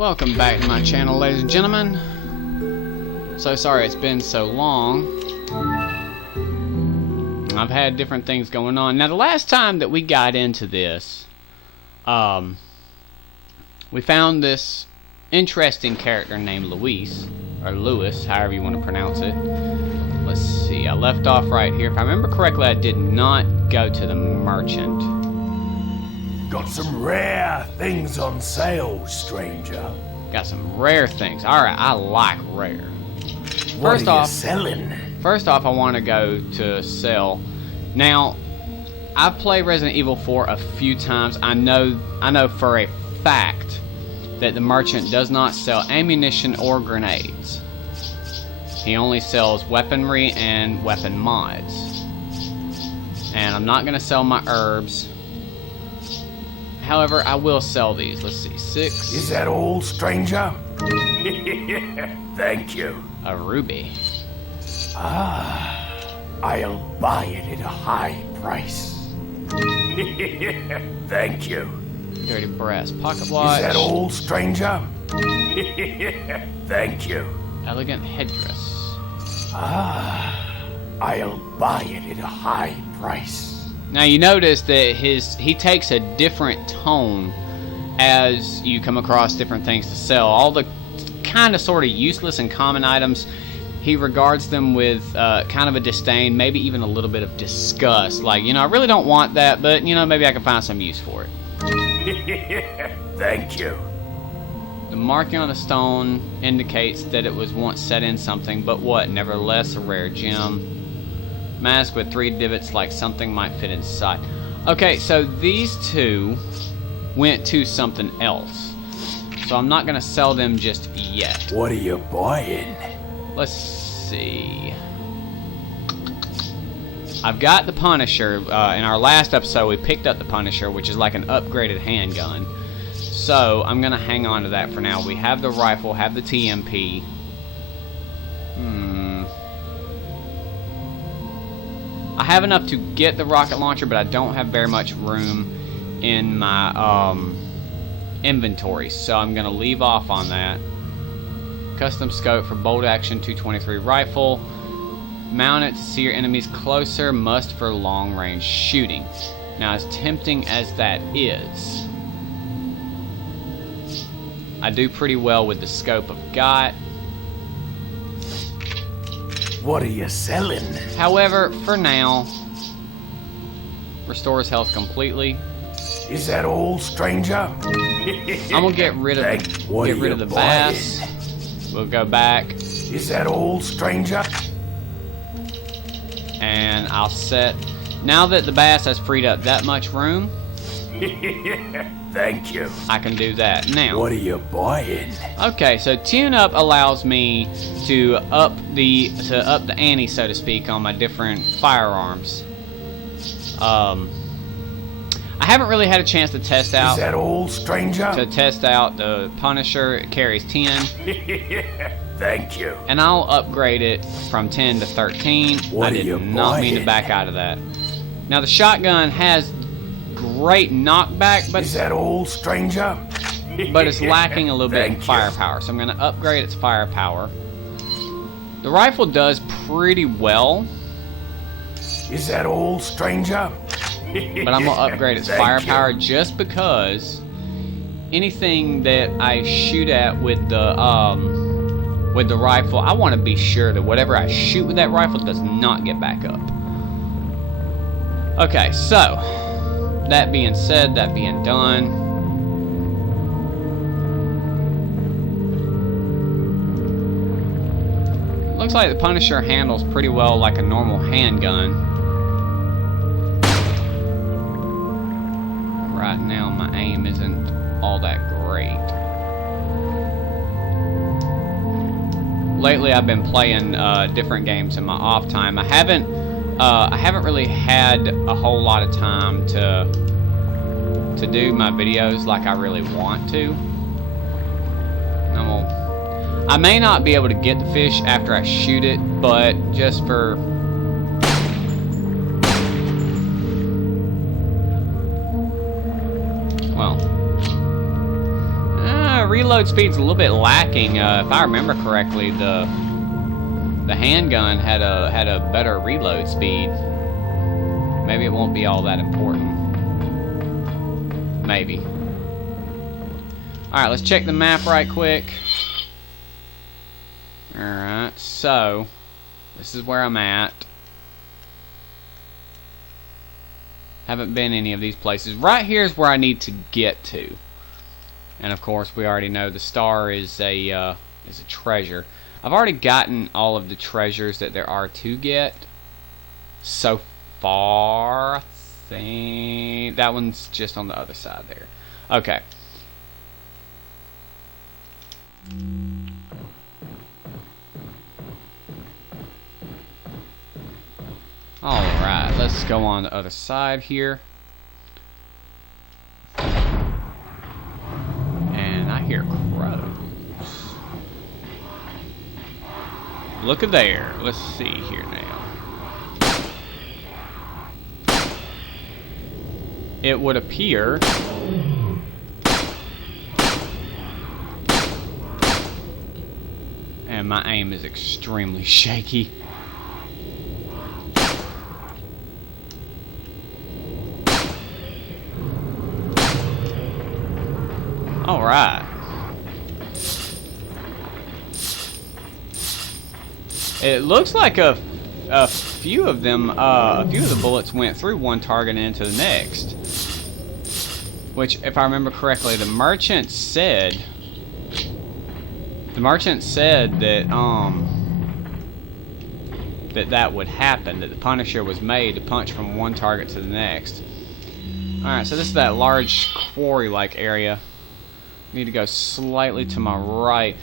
Welcome back to my channel, ladies and gentlemen. So sorry it's been so long. I've had different things going on. Now the last time that we got into this, we found this interesting character named Luis, or Lewis, however you want to pronounce it. Let's see, I left off right here. If I remember correctly, I did not go to the merchant. Got some rare things on sale, stranger. Got some rare things. Alright, I like rare. What are you selling? First off, I want to go to sell. Now, I've played Resident Evil 4 a few times. I know for a fact that the merchant does not sell ammunition or grenades. He only sells weaponry and weapon mods. And I'm not going to sell my herbs. However, I will sell these. Let's see, 6. Is that all, stranger? Thank you. A ruby. I'll buy it at a high price. Thank you. Dirty brass pocket watch. Is that all, stranger? Thank you. Elegant headdress. I'll buy it at a high price. Now you notice that he takes a different tone as you come across different things to sell. All the kind of sort of useless and common items, he regards them with kind of a disdain, maybe even a little bit of disgust. Like, you know, I really don't want that, but, you know, maybe I can find some use for it. Thank you. The marking on the stone indicates that it was once set in something, but what? Nevertheless, a rare gem. Mask with 3 divots like something might fit inside. Okay, so these two went to something else. So I'm not going to sell them just yet. What are you buying? Let's see. I've got the Punisher. In our last episode, we picked up the Punisher, which is like an upgraded handgun. So I'm going to hang on to that for now. We have the rifle, have the TMP. I have enough to get the rocket launcher, but I don't have very much room in my inventory, so I'm going to leave off on that. Custom scope for bolt action 223 rifle. Mount it to see your enemies closer, must for long range shooting. Now, as tempting as that is, I do pretty well with the scope I've got. What are you selling? However, for now, restores health completely. Is that all, stranger? I'm gonna get rid of the bass. We'll go back. Is that all, stranger? And I'll set. Now that the bass has freed up that much room, thank you. I can do that now. What are you buying? Okay, so tune up allows me to up the ante, so to speak, on my different firearms. I haven't really had a chance to test out. Is that all, stranger? To test out the Punisher. It carries 10. Thank you. And I'll upgrade it from 10 to 13. What I did not mean to back out of that. Now the shotgun has great knockback, but is that all, stranger? But it's lacking a little bit in firepower, so I'm going to upgrade its firepower. The rifle does pretty well. Is that all, stranger? But I'm going to upgrade its firepower just because anything that I shoot at with the rifle, I want to be sure that whatever I shoot with that rifle does not get back up. Okay, so that being said, that being done, looks like the Punisher handles pretty well like a normal handgun. Right now my aim isn't all that great. Lately I've been playing different games in my off time. I haven't really had a whole lot of time to do my videos like I really want to. I may not be able to get the fish after I shoot it, but just for reload speed's a little bit lacking. If I remember correctly, the handgun had a better reload speed. Maybe it won't be all that important. Maybe. Alright, let's check the map right quick. Alright, so this is where I'm at. Haven't been any of these places. Right here is where I need to get to. And of course, we already know the star is a treasure. I've already gotten all of the treasures that there are to get so far. I think that one's just on the other side there. Okay. Alright, let's go on the other side here. And I hear crows. Look at there. Let's see here now. It would appear and my aim is extremely shaky. Alright. It looks like a few of them, a few of the bullets went through one target and into the next. Which, if I remember correctly, the merchant said that that would happen, that the Punisher was made to punch from one target to the next. Alright, so this is that large quarry-like area. Need to go slightly to my right.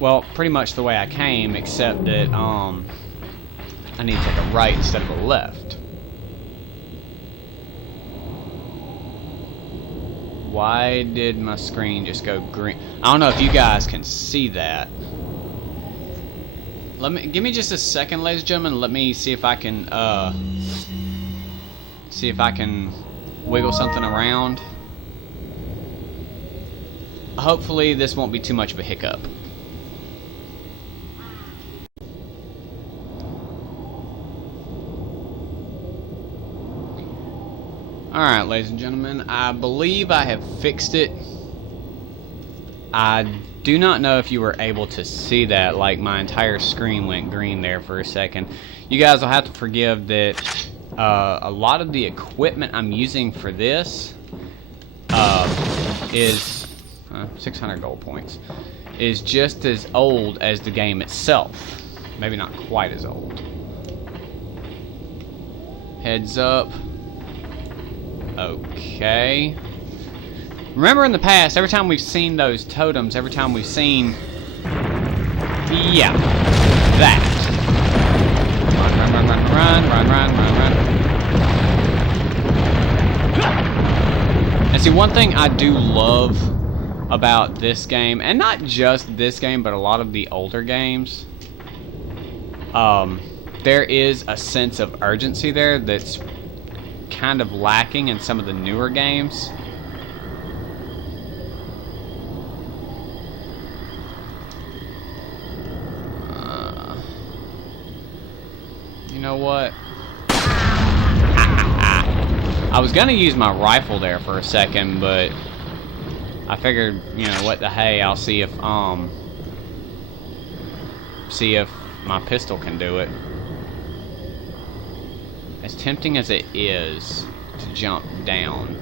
Well, pretty much the way I came, except that I need to take a right instead of a left. Why did my screen just go green? I don't know if you guys can see that. Give me just a second, ladies and gentlemen. Let me see if I can wiggle something around. Hopefully this won't be too much of a hiccup. Alright, ladies and gentlemen, I believe I have fixed it. I do not know if you were able to see that, like my entire screen went green there for a second. You guys will have to forgive that a lot of the equipment I'm using for this is 600 gold points, is just as old as the game itself. Maybe not quite as old. Heads up. Okay. Remember in the past, every time we've seen those totems, every time we've seen... Yeah. That. Run, run, run, run, run, run, run, run. And see, one thing I do love about this game, and not just this game, but a lot of the older games, there is a sense of urgency there that's kind of lacking in some of the newer games. You know what? I was gonna use my rifle there for a second, but I figured, you know, what the hey, I'll see if my pistol can do it. As tempting as it is to jump down,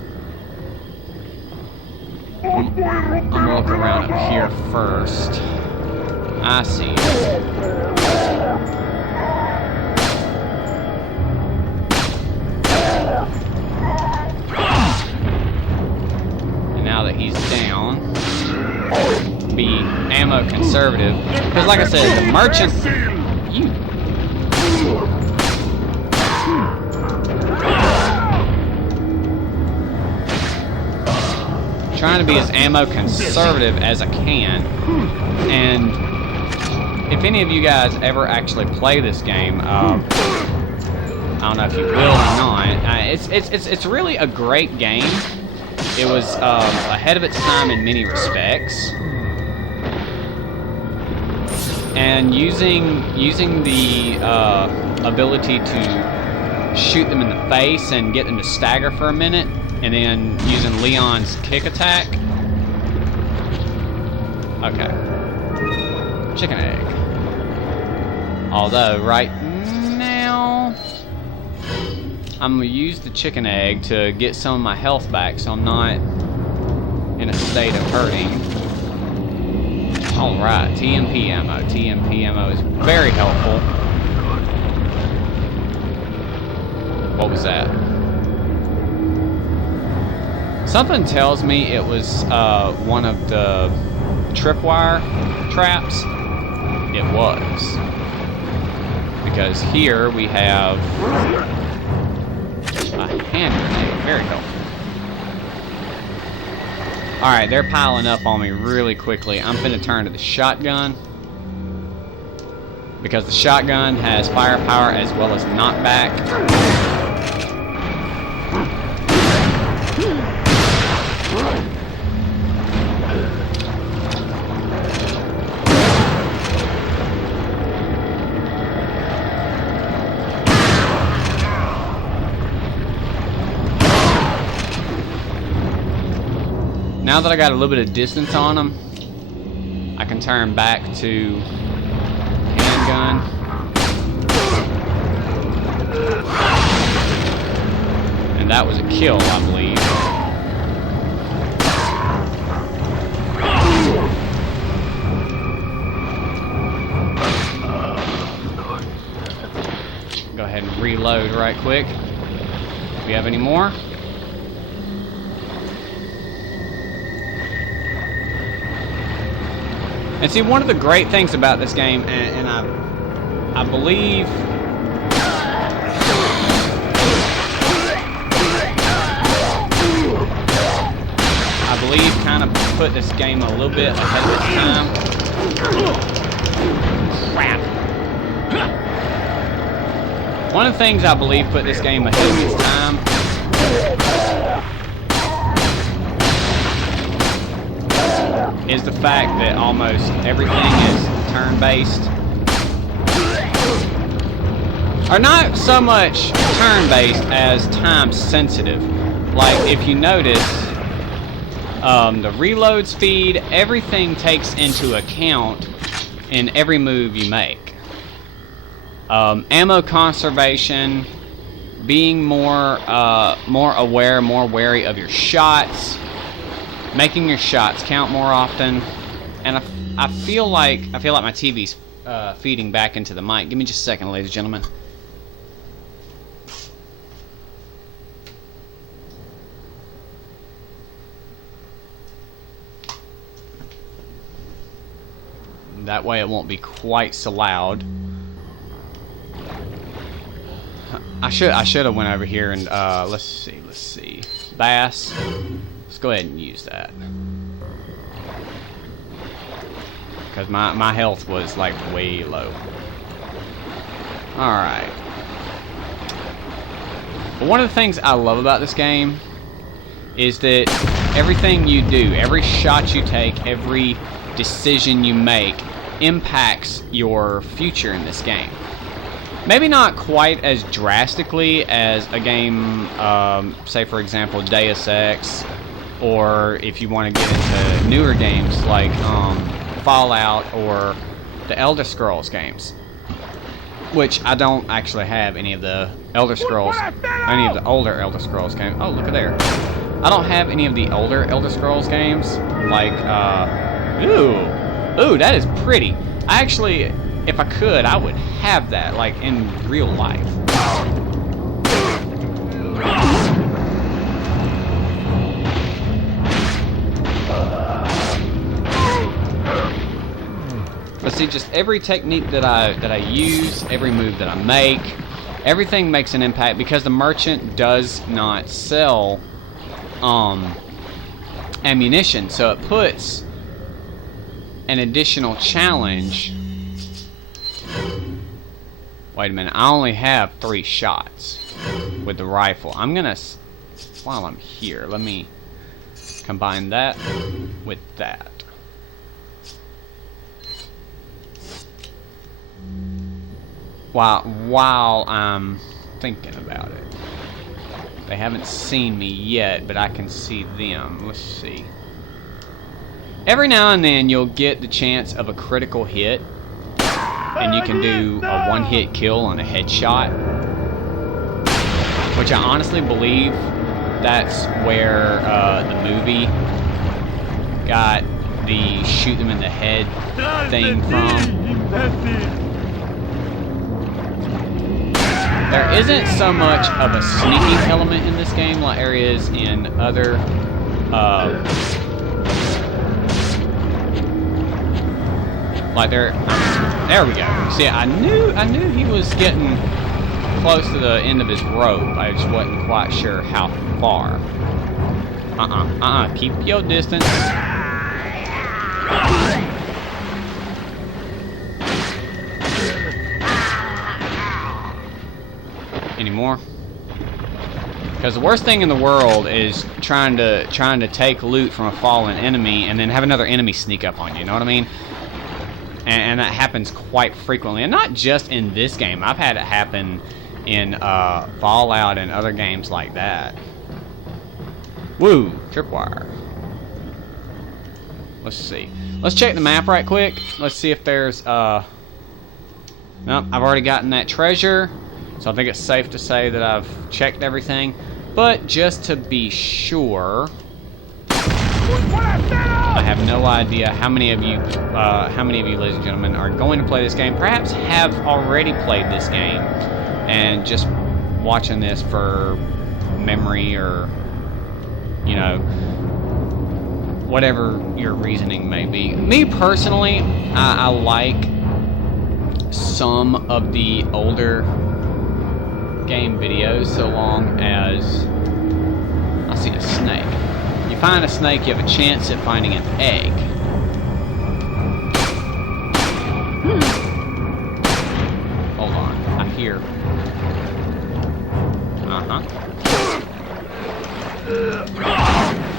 I'm gonna look around up here first. I see it. And now that he's down, be ammo conservative. Because like I said, the merchant... Trying to be as ammo conservative as I can, and if any of you guys ever actually play this game, I don't know if you will or not. It's really a great game. It was ahead of its time in many respects. And using the ability to shoot them in the face and get them to stagger for a minute, and then using Leon's kick attack. Okay. Chicken egg. Although, right now, I'm going to use the chicken egg to get some of my health back so I'm not in a state of hurting. Alright, TMP ammo. TMP ammo is very helpful. What was that? Something tells me it was one of the tripwire traps. It was. Because here we have a hand grenade. Very helpful. Alright, they're piling up on me really quickly. I'm finna turn to the shotgun. Because the shotgun has firepower as well as knockback. Now that I got a little bit of distance on them, I can turn back to handgun. And that was a kill, I believe. Go ahead and reload right quick. Do we have any more? And see, one of the great things about this game, and I believe kind of put this game a little bit ahead of its time. Crap. One of the things I believe put this game ahead of its time is the fact that almost everything is turn-based. Or not so much turn-based as time-sensitive. Like, if you notice, the reload speed, everything takes into account in every move you make. Ammo conservation, being more aware, more wary of your shots, making your shots count more often, and I feel like my TV's feeding back into the mic. Give me just a second, ladies and gentlemen. That way it won't be quite so loud. I should have went over here and let's see. Bass. Let's go ahead and use that. Because my health was like way low. Alright. But one of the things I love about this game is that everything you do, every shot you take, every decision you make impacts your future in this game. Maybe not quite as drastically as a game, say for example Deus Ex, or if you want to get into newer games like Fallout or the Elder Scrolls games, which I don't actually have any of the older Elder Scrolls games. Oh, look at there. I don't have any of the older Elder Scrolls games, like, ooh, that is pretty. I actually, if I could, I would have that, like, in real life. But see, just every technique that I use, every move that I make, everything makes an impact because the merchant does not sell ammunition, so it puts an additional challenge. Wait a minute, I only have 3 shots with the rifle. I'm gonna, while I'm here, let me Combine that with that. While I'm thinking about it. They haven't seen me yet, but I can see them. Let's see. Every now and then you'll get the chance of a critical hit, and you can do a one-hit kill on a headshot, which I honestly believe that's where the movie got the shoot them in the head thing from. There isn't so much of a sneaking element in this game like there is in other there we go. See, I knew he was getting close to the end of his rope. I just wasn't quite sure how far. Keep your distance. Anymore? Because the worst thing in the world is trying to take loot from a fallen enemy and then have another enemy sneak up on you. You know what I mean? And that happens quite frequently, and not just in this game. I've had it happen in Fallout and other games like that. Woo! Tripwire. Let's see. Let's check the map right quick. Let's see if there's nope, I've already gotten that treasure. So I think it's safe to say that I've checked everything. But just to be sure, I have no idea how many of you, ladies and gentlemen, are going to play this game. Perhaps have already played this game and just watching this for memory or, you know, whatever your reasoning may be. Me personally, I like some of the older game videos so long as I see a snake. You find a snake, you have a chance at finding an egg. Hold on, I hear.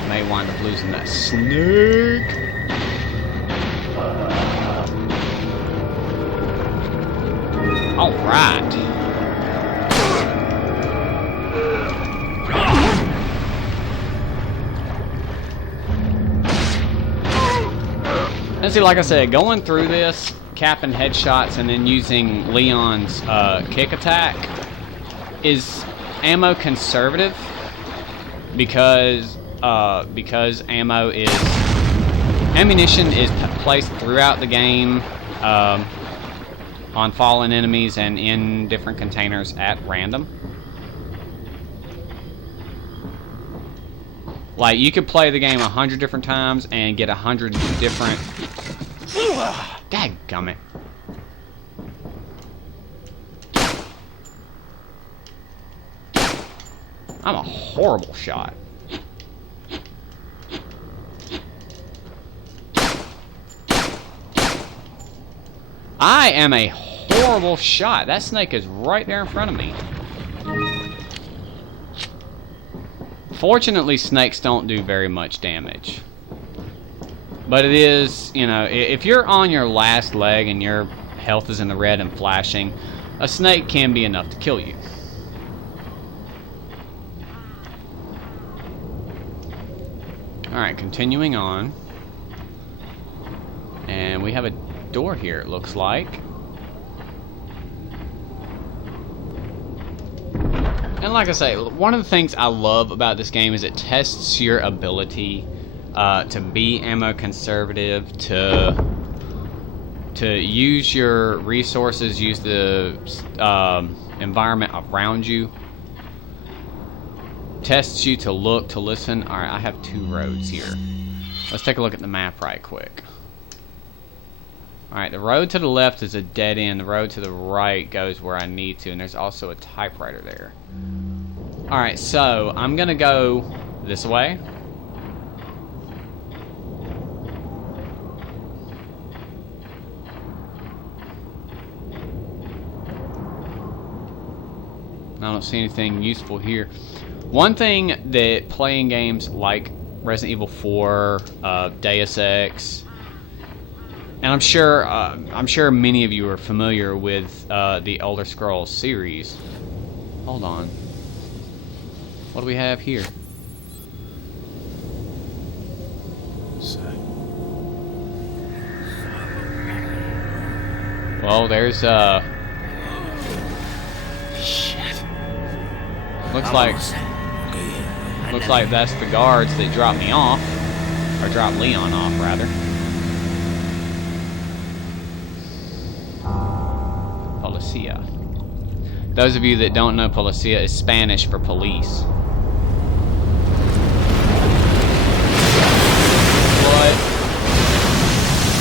May wind up losing that snake. All right. And see, like I said, going through this, capping headshots, and then using Leon's kick attack is ammo conservative because ammunition is placed throughout the game on fallen enemies and in different containers at random. Like, you could play the game 100 different times and get 100 different... Dadgummit. I'm a horrible shot. I am a horrible shot. That snake is right there in front of me. Fortunately, snakes don't do very much damage. But it is, you know, if you're on your last leg and your health is in the red and flashing, a snake can be enough to kill you. Alright, continuing on. And we have a door here, it looks like. And like I say, one of the things I love about this game is it tests your ability to be ammo conservative, to use your resources, use the environment around you. Tests you to look, to listen. Alright, I have two roads here. Let's take a look at the map right quick. Alright, the road to the left is a dead end. The road to the right goes where I need to, and there's also a typewriter there. Alright, so I'm gonna go this way. I don't see anything useful here. One thing that playing games like Resident Evil 4, Deus Ex, and I'm sure many of you are familiar with the Elder Scrolls series. Hold on, what do we have here? Well, there's Shit. looks like that's the guards that dropped me off, or dropped Leon off rather. Policia. Those of you that don't know, Policia is Spanish for police. What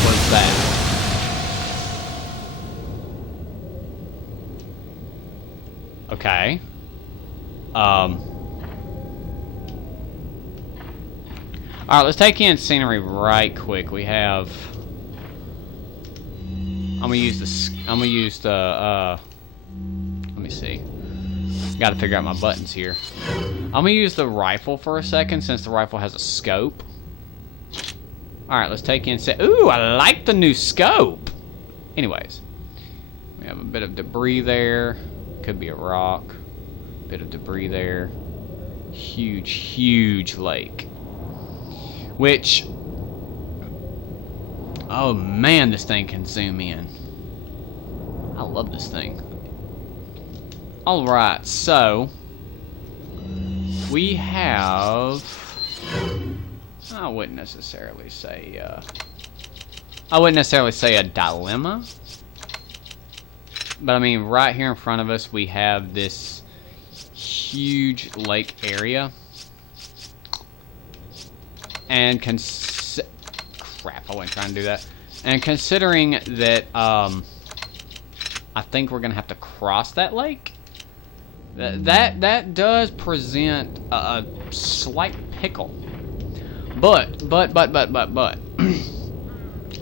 was that? Okay. Alright, let's take in scenery right quick. We have... I'm gonna use the, let me see. Gotta figure out my buttons here. I'm gonna use the rifle for a second, since the rifle has a scope. Alright, let's take in... Ooh, I like the new scope! Anyways. We have a bit of debris there. Could be a rock. Bit of debris there. Huge, huge lake. Which... oh man, this thing can zoom in. I love this thing. Alright, so... we have... I wouldn't necessarily say a dilemma. But I mean, right here in front of us, we have this huge lake area. And crap, I wasn't trying to do that. And considering that, I think we're gonna have to cross that lake. That does present a slight pickle. But.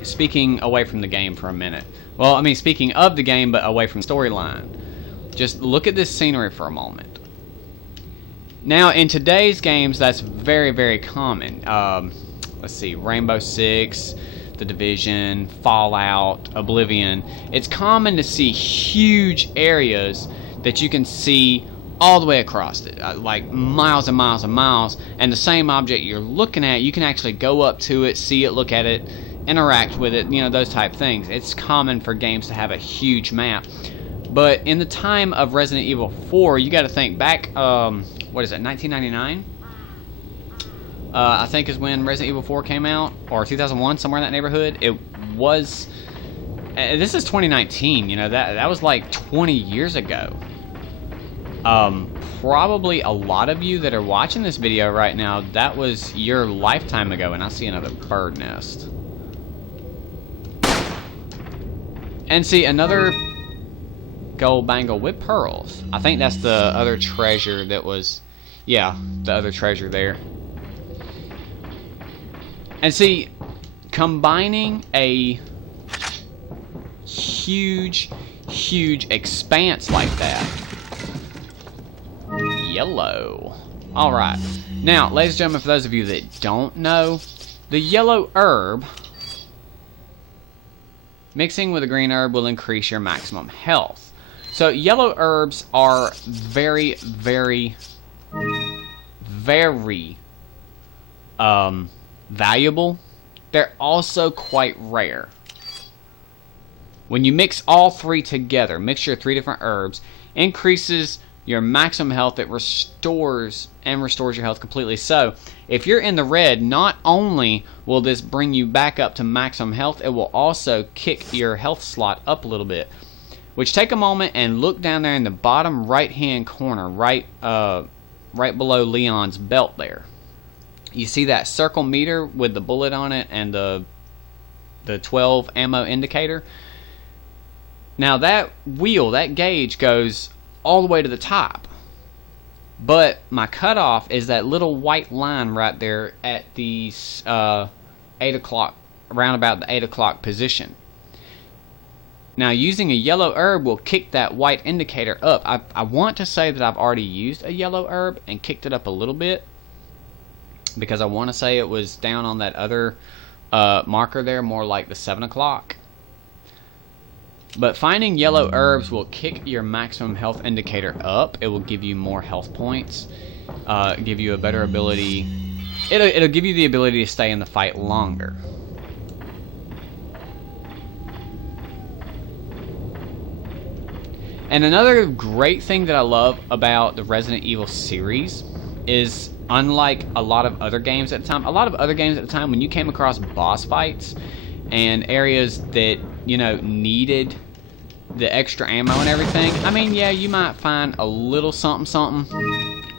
Speaking away from the game for a minute. Well, I mean, speaking of the game, but away from storyline. Just look at this scenery for a moment. Now, in today's games, that's very, very common. Let's see, Rainbow Six, The Division, Fallout, Oblivion. It's common to see huge areas that you can see all the way across it, like miles and miles and miles, and the same object you're looking at, you can actually go up to it, see it, look at it, interact with it, you know, those type things. It's common for games to have a huge map. But in the time of Resident Evil 4, you got to think back, what is it, 1999? I think is when Resident Evil 4 came out, or 2001, somewhere in that neighborhood. It was, this is 2019, you know, that was like 20 years ago. Probably a lot of you that are watching this video right now, that was your lifetime ago. And I see another bird nest. And see, another gold bangle with pearls. I think that's the other treasure that was... yeah, the other treasure there. And see, combining a huge, huge expanse like that. Yellow. Alright. Now, ladies and gentlemen, for those of you that don't know, the yellow herb... mixing with a green herb will increase your maximum health. So yellow herbs are very, very, very valuable. They're also quite rare. When you mix all three together, mix your three different herbs, increases your maximum health. It restores your health completely. So if you're in the red, not only will this bring you back up to maximum health, it will also kick your health slot up a little bit. Which, take a moment and look down there in the bottom right hand corner, right below Leon's belt there. You see that circle meter with the bullet on it and the 12 ammo indicator? Now that wheel, that gauge goes all the way to the top. But my cutoff is that little white line right there at the 8 o'clock, around about the 8 o'clock position. Now using a yellow herb will kick that white indicator up. I want to say that I've already used a yellow herb and kicked it up a little bit. because I want to say it was down on that other marker there, more like the 7 o'clock. But finding yellow herbs will kick your maximum health indicator up. It will give you more health points, give you a better ability. It'll give you the ability to stay in the fight longer. And another great thing that I love about the Resident Evil series is, unlike a lot of other games at the time, when you came across boss fights and areas that, you know, needed the extra ammo and everything, I mean, yeah, you might find a little something,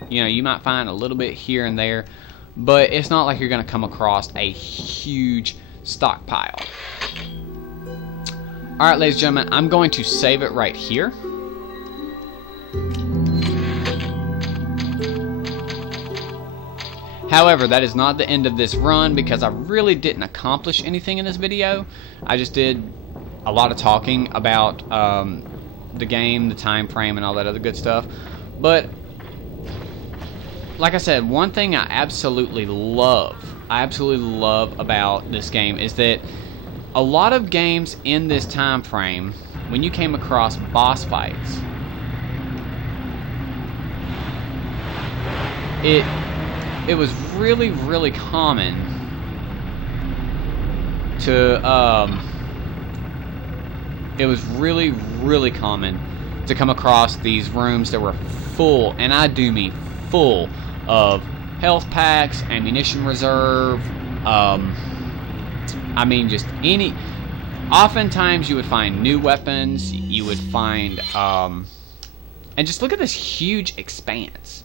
you know, you might find a little bit here and there, but it's not like you're going to come across a huge stockpile. Alright, ladies and gentlemen, I'm going to save it right here. However, that is not the end of this run, because I really didn't accomplish anything in this video. I just did a lot of talking about the game, the time frame, and all that other good stuff. But like I said, one thing I absolutely love about this game is that a lot of games in this time frame, when you came across boss fights, it was really common to come across these rooms that were full, and I do mean full, of health packs, ammunition reserve, I mean just any. Oftentimes you would find new weapons, you would find and just look at this huge expanse.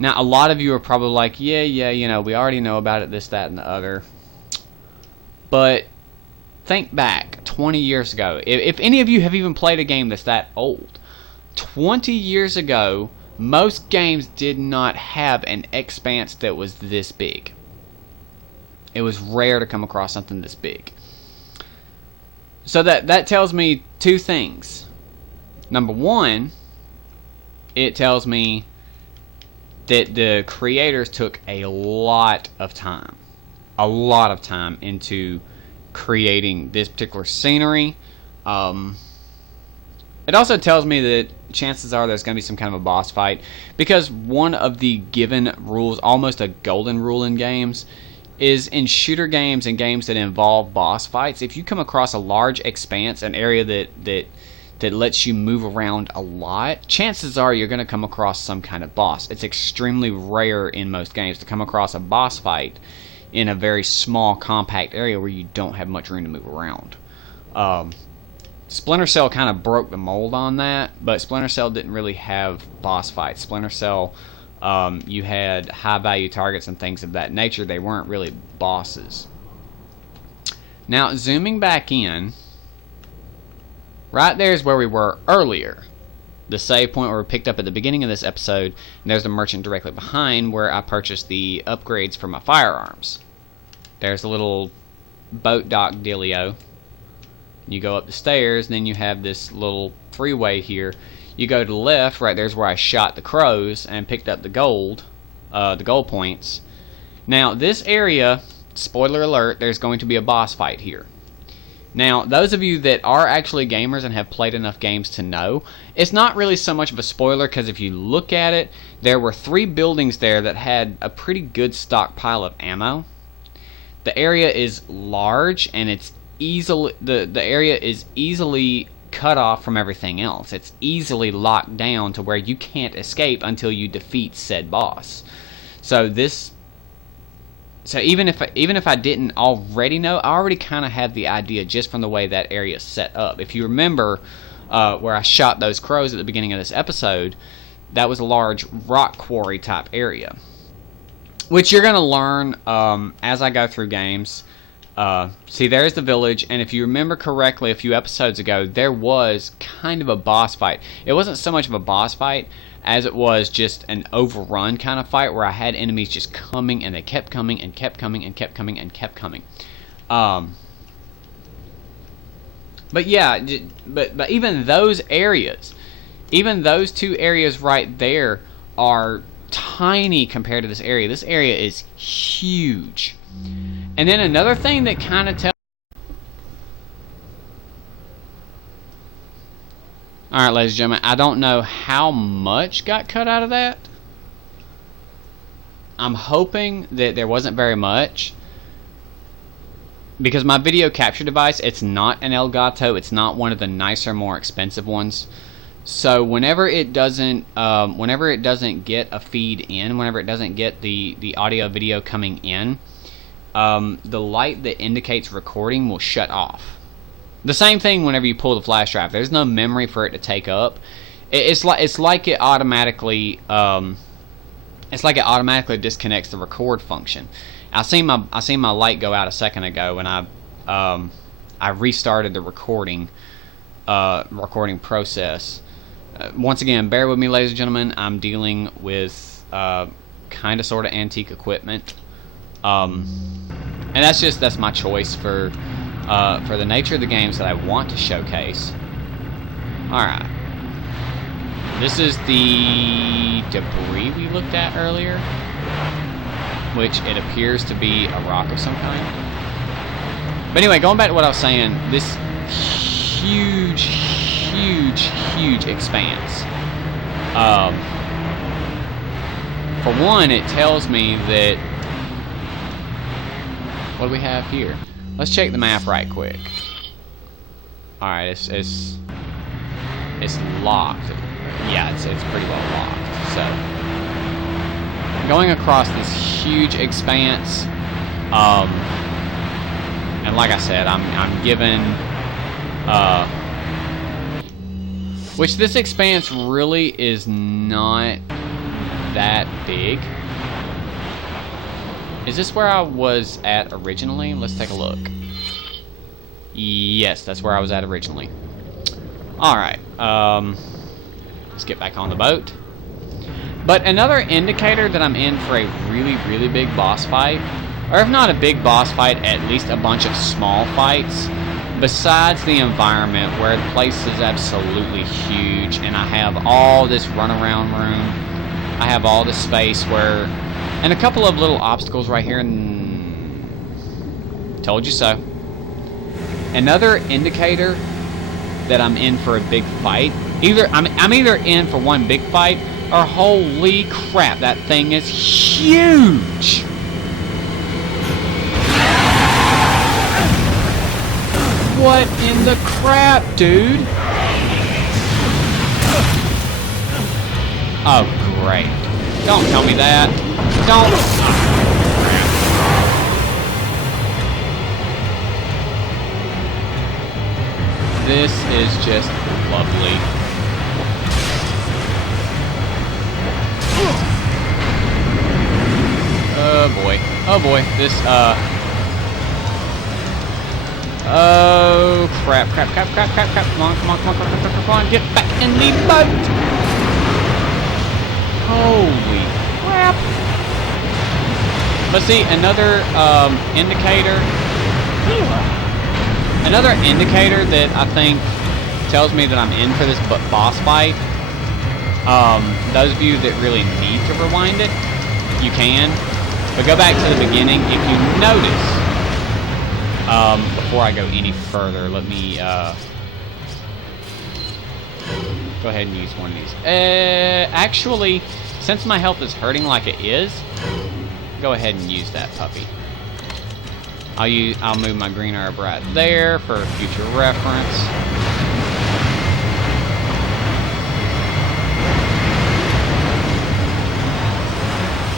Now, a lot of you are probably like, yeah, you know, we already know about it, this, that, and the other. But think back 20 years ago. If any of you have even played a game that's that old, 20 years ago, most games did not have an expanse that was this big. It was rare to come across something this big. So that tells me two things. Number one, it tells me that the creators took a lot of time into creating this particular scenery. It also tells me that chances are there's going to be some kind of a boss fight, because one of the given rules, almost a golden rule in games, is in shooter games and games that involve boss fights, if you come across a large expanse, an area that lets you move around a lot, chances are you're going to come across some kind of boss. It's extremely rare in most games to come across a boss fight in a very small, compact area where you don't have much room to move around. Splinter Cell kind of broke the mold on that, but Splinter Cell didn't really have boss fights. Splinter Cell, you had high-value targets and things of that nature. They weren't really bosses. Now, zooming back in, right there is where we were earlier. The save point where we picked up at the beginning of this episode, and there's the merchant directly behind where I purchased the upgrades for my firearms. There's a little boat dock dealio. You go up the stairs, and then you have this little freeway here. You go to the left, right there's where I shot the crows and picked up the gold points. Now, this area, spoiler alert, there's going to be a boss fight here. Now, those of you that are actually gamers and have played enough games to know, it's not really so much of a spoiler, because if you look at it, there were 3 buildings there that had a pretty good stockpile of ammo. The area is large, and it's easily the area is easily cut off from everything else. It's easily locked down to where you can't escape until you defeat said boss. So even if I didn't already know, I already kind of had the idea just from the way that area is set up. If you remember where I shot those crows at the beginning of this episode, that was a large rock quarry type area, which you're going to learn as I go through games. See, there's the village, and if you remember correctly a few episodes ago, there was kind of a boss fight. It wasn't so much of a boss fight as it was just an overrun kind of fight where I had enemies just coming, and they kept coming and kept coming and kept coming and kept coming. But yeah, but even those areas, even those 2 areas right there are tiny compared to this area. This area is huge. And then another thing that kind of tells... Alright, ladies and gentlemen, I don't know how much got cut out of that. I'm hoping that there wasn't very much. Because my video capture device, it's not an Elgato. It's not one of the nicer, more expensive ones. So whenever it doesn't get a feed in, whenever it doesn't get the audio video coming in, the light that indicates recording will shut off. The same thing whenever you pull the flash drive. There's no memory for it to take up. It's like it automatically disconnects the record function. I seen my light go out a second ago when I restarted the recording process. Once again, bear with me, ladies and gentlemen. I'm dealing with kind of sort of antique equipment, and that's my choice for the nature of the games that I want to showcase. Alright. This is the debris we looked at earlier, which it appears to be a rock of some kind. But anyway, going back to what I was saying, this huge expanse. For one, it tells me that... What do we have here? Let's check the map right quick. Alright, it's locked. Yeah, it's pretty well locked. So, going across this huge expanse, and like I said, I'm given, which this expanse really is not that big. Is this where I was at originally? Let's take a look. Yes, that's where I was at originally. Alright, let's get back on the boat. But another indicator that I'm in for a really big boss fight, or if not a big boss fight, at least a bunch of small fights, besides the environment where the place is absolutely huge and I have all this runaround room, I have all this space where, and a couple of little obstacles right here, and told you so. Another indicator that I'm in for a big fight, I'm either in for one big fight, or holy crap, that thing is huge! What in the crap, dude? Oh, great. Don't tell me that. Don't. This is just lovely. Oh boy. Oh boy. This, oh, crap. Come on. Get back in the boat. Holy crap. Let's see, another indicator. Another indicator that I think tells me that I'm in for this boss fight. Those of you that really need to rewind it, you can. But go back to the beginning. If you notice, before I go any further, let me go ahead and use one of these. Actually, since my health is hurting like it is, go ahead and use that puppy. I'll move my green herb right there for future reference.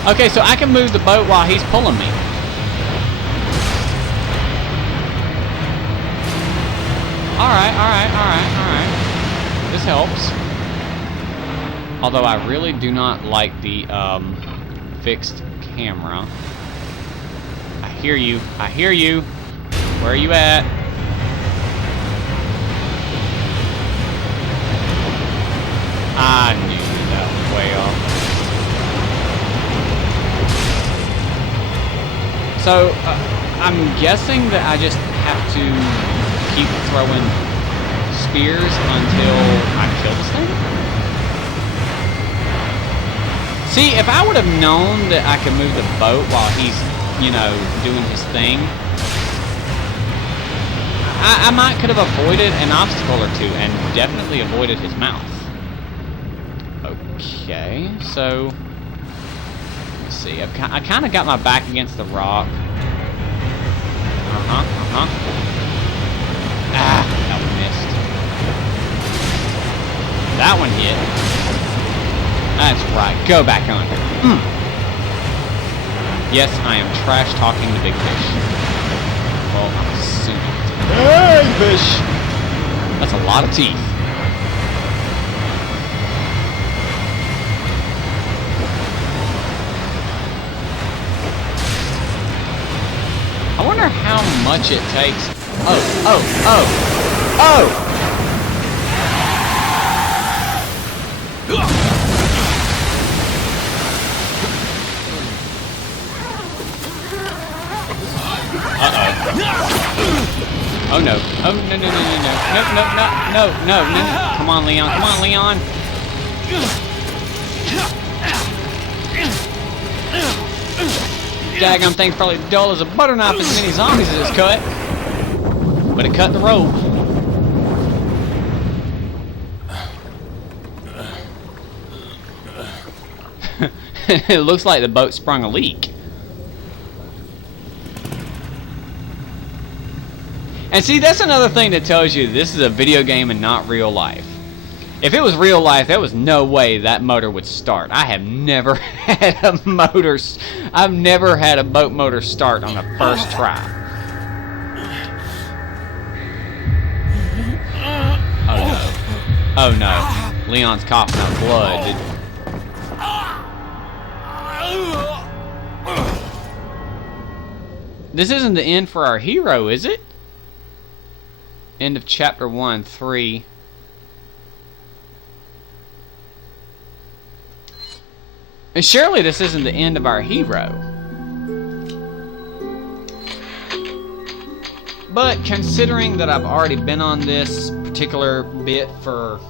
Okay, so I can move the boat while he's pulling me. Alright. This helps. Although I really do not like the fixed camera. I hear you. Where are you at? I knew that was way off. So, I'm guessing that I just have to keep throwing spears until I kill this thing? See, if I would have known that I could move the boat while he's, you know, doing his thing, I might could have avoided an obstacle or two and definitely avoided his mouth. Okay, so let's see. I kind of got my back against the rock. Ah, that one missed. That one hit. That's right. Go back under. Yes, I am trash talking the big fish. Well, I'm assuming. Hey, fish! That's a lot of teeth. I wonder how much it takes. Oh! Oh no. Oh no. Come on, Leon. Come on, Leon. Daggum thing's probably dull as a butter knife as many zombies as it's cut. But it cut the rope. It looks like the boat sprung a leak. And see, that's another thing that tells you this is a video game and not real life. If it was real life, there was no way that motor would start. I have never had a motor. I've never had a boat motor start on the first try. Oh no. Leon's coughing out blood. This isn't the end for our hero, is it? End of chapter 1, 3. And surely this isn't the end of our hero. But considering that I've already been on this particular bit for...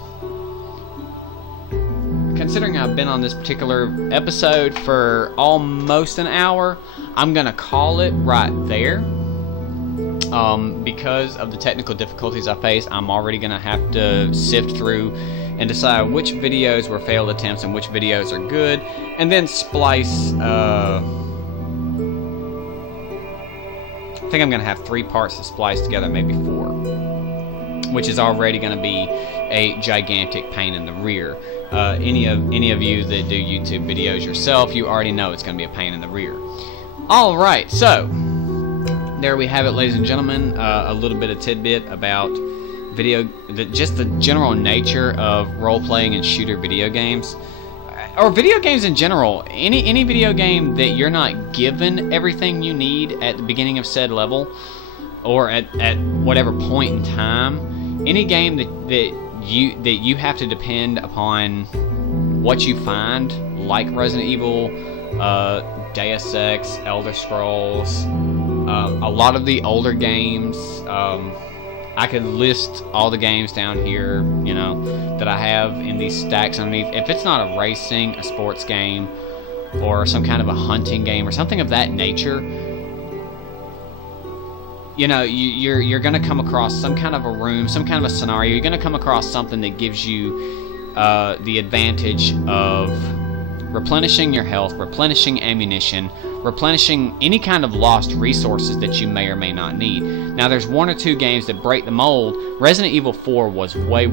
Considering I've been on this particular episode for almost an hour, I'm gonna call it right there. Because of the technical difficulties I face, I'm already gonna have to sift through and decide which videos were failed attempts and which videos are good, and then splice. I think I'm gonna have 3 parts to splice together, maybe 4, which is already gonna be a gigantic pain in the rear. Any of you that do YouTube videos yourself, you already know it's gonna be a pain in the rear. All right, so. There we have it, ladies and gentlemen. A little bit of tidbit about just the general nature of role-playing and shooter video games, or video games in general. Any video game that you're not given everything you need at the beginning of said level, or at whatever point in time. Any game that you have to depend upon what you find, like Resident Evil, Deus Ex, Elder Scrolls. A lot of the older games, I could list all the games down here, you know, that I have in these stacks underneath. If it's not a racing, a sports game, or some kind of a hunting game, or something of that nature, you know, you're gonna come across some kind of a room, some kind of a scenario. You're gonna come across something that gives you the advantage of replenishing your health, replenishing ammunition, replenishing any kind of lost resources that you may or may not need. Now, there's 1 or 2 games that break the mold. Resident Evil 4 was way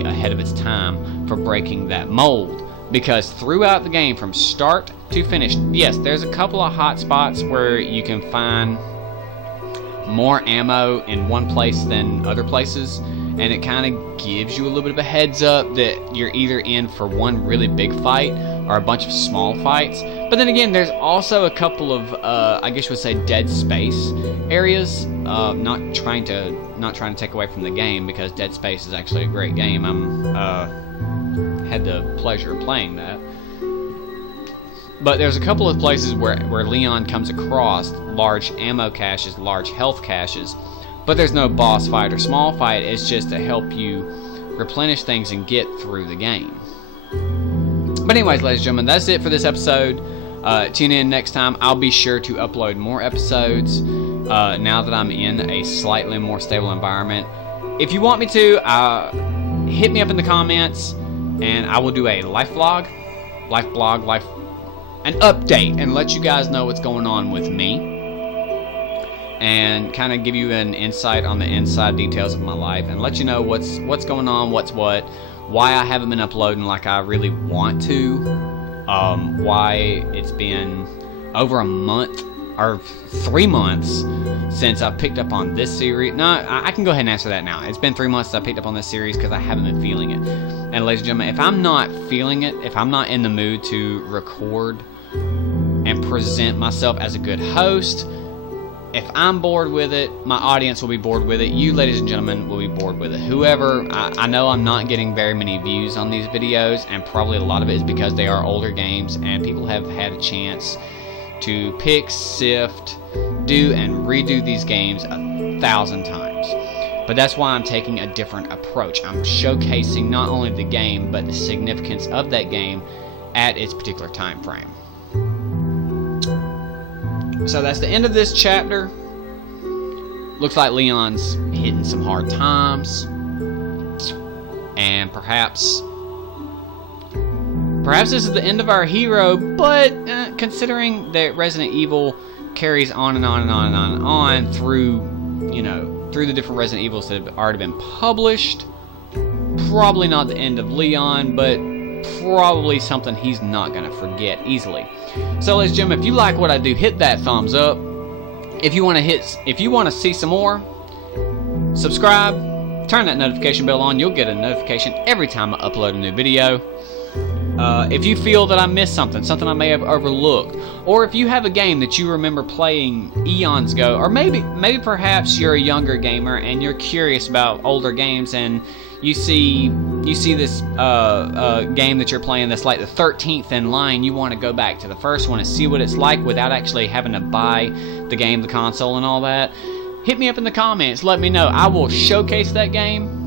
ahead of its time for breaking that mold, because throughout the game, from start to finish, yes, there's a couple of hot spots where you can find more ammo in one place than other places, and it kind of gives you a little bit of a heads up that you're either in for one really big fight or a bunch of small fights. But then again, there's also a couple of I guess you would say dead space areas. Not trying to take away from the game, because Dead Space is actually a great game. Had the pleasure of playing that. But there's a couple of places where Leon comes across large ammo caches, large health caches, but there's no boss fight or small fight. It's just to help you replenish things and get through the game. But anyways, ladies and gentlemen, that's it for this episode. Tune in next time. I'll be sure to upload more episodes now that I'm in a slightly more stable environment. If you want me to, hit me up in the comments, and I will do a life blog, an update, and let you guys know what's going on with me, and kind of give you an insight on the inside details of my life, and let you know what's going on, what's what, why I haven't been uploading like I really want to, why it's been over a month or 3 months since I've picked up on this series. No, I can go ahead and answer that now. It's been 3 months since I picked up on this series because I haven't been feeling it. And ladies and gentlemen, if I'm not feeling it, if I'm not in the mood to record and present myself as a good host, if I'm bored with it, my audience will be bored with it. You, ladies and gentlemen, will be bored with it. Whoever, I know I'm not getting very many views on these videos, and probably a lot of it is because they are older games and people have had a chance to pick, sift, do, and redo these games 1,000 times. But that's why I'm taking a different approach. I'm showcasing not only the game, but the significance of that game at its particular time frame. So that's the end of this chapter. Looks like Leon's hitting some hard times, and perhaps this is the end of our hero, but considering that Resident Evil carries on and on and on and on and on through the different Resident Evils that have already been published, probably not the end of Leon, but probably something he's not going to forget easily. So ladies and gentlemen, if you like what I do, hit that thumbs up. If you want to see some more, subscribe, turn that notification bell on. You'll get a notification every time I upload a new video. If you feel that I missed something I may have overlooked, or if you have a game that you remember playing eons ago, or maybe perhaps you're a younger gamer and you're curious about older games, and you see this game that you're playing that's like the 13th in line, you want to go back to the first one and see what it's like without actually having to buy the game, the console, and all that, hit me up in the comments. Let me know. I will showcase that game.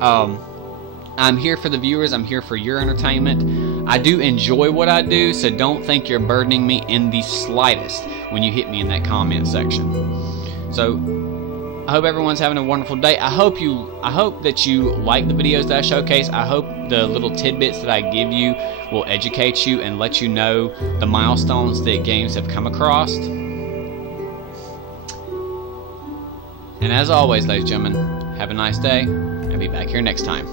I'm here for the viewers. I'm here for your entertainment. I do enjoy what I do, so don't think you're burdening me in the slightest when you hit me in that comment section. So I hope everyone's having a wonderful day. I hope that you like the videos that I showcase. I hope the little tidbits that I give you will educate you and let you know the milestones that games have come across. And as always, ladies and gentlemen, have a nice day, and be back here next time.